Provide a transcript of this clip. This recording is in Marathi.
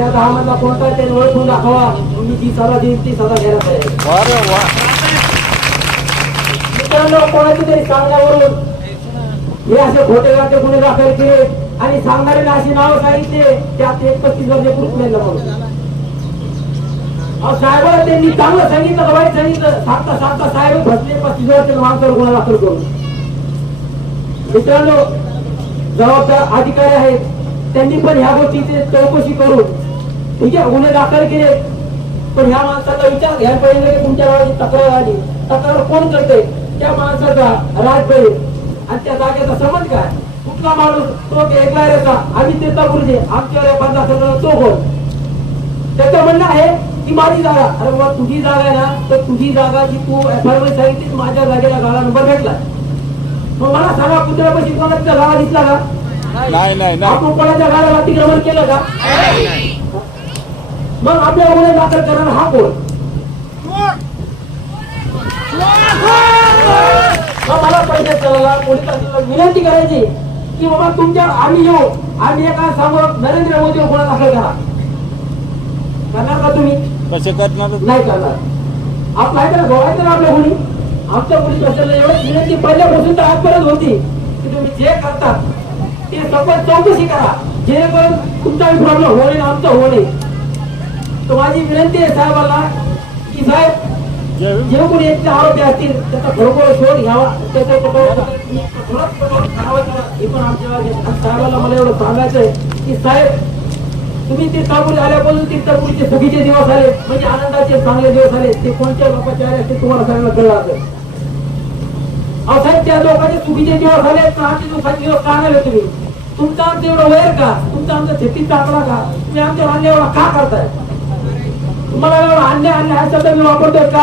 या कोणता ते ओळखून दाखवा. मी जी सभा देईन ती सभा घ्यायला पाहिजे मित्रांनो कोणाची तरी सांगण्यावरून हे असे खोटे गाते गुन्हे दाखल केले आणि सांगणारे अशी नावं सांगितले त्यात एक पस्तीस वर्ष पुरुष मेला म्हणून. साहेबाला त्यांनी चांगलं सांगितलं का वाईट सांगितलं? सांगता सांगता साहेब फसले पस्तीस वर्ष माणसावर गुन्हा दाखल करून. मित्रांनो जबाबदार अधिकारी आहेत. त्यांनी पण ह्या गोष्टीची चौकशी करून ठीक आहे गुन्हे दाखल केले. पण ह्या माणसाचा विचार घ्यायला पाहिजे की तुमच्या तक्रार आली. तक्रार कोण करते? त्या माणसाचा राजबाई आणि त्या जागेचा समज काय? कुठला माणूस? तो एकला याचा आम्ही देता गुरुजी आमच्या पंधरा सगळं तो कोण त्याचं म्हणणं आहे की माझी जागा. अरे बाबा तुझी जागा आहे ना तर तुझी जागा जी तू एफ आरमध्ये सांगितली माझ्या जागेला गाळा नंबर भेटला मग मला सांगा कुत्र्यापाशी कोणाचा गाळा दिसला का? नाही नाही नाही. आपण कोणाच्या गाड्याला अतिक्रमण केलं का? मग आपल्या गुन्हे दाखल करणारा हा कोण? मला पहिले चला पोलिसांना विनंती करायची की बाबा तुमच्या आम्ही येऊ आम्ही एका समोर नरेंद्र मोदीवर गुन्हा दाखल करा करणार का तुम्ही? कसे करणार? नाही करणार. आपला आहे तर गोवायचं ना आपल्या मुली. आमच्या मुली कशाला एवढं विनंती पहिल्यापासून तर आजपर्यंत होती की तुम्ही जे करता ते सगळं चौकशी करा. जेणेकरून तुमचा प्रॉब्लेम होणे आणि आमचा होणे तर माझी विनंती आहे साहेबाला की साहेब जे जे कोणी याचे आरोपी असतील त्याचा खरोखर शोध घ्यावा त्याचा. हे पण आमच्या साहेबाला मला एवढं सांगायचं आहे की साहेब तुम्ही तीर्थापुरी आल्यापासून तीर्थापुरीचे सुखीचे दिवस आले म्हणजे आनंदाचे चांगले दिवस आले. ते कोणत्या लोकांचे आले ते तुम्हाला सगळ्यांना कळलं असेल. अहो साहेब त्या लोकांचे चुकीचे दिवस आले तर आमचे दिवसाचे दिवस का आले तुम्ही? तुमचं आमचं एवढं वैर का? तुमचा आमचा शेतीचा आकडा का? तुम्ही आमच्या एवढा का करताय? तुम्हाला अन्य अन्य हा शब्द मी वापरतोय का?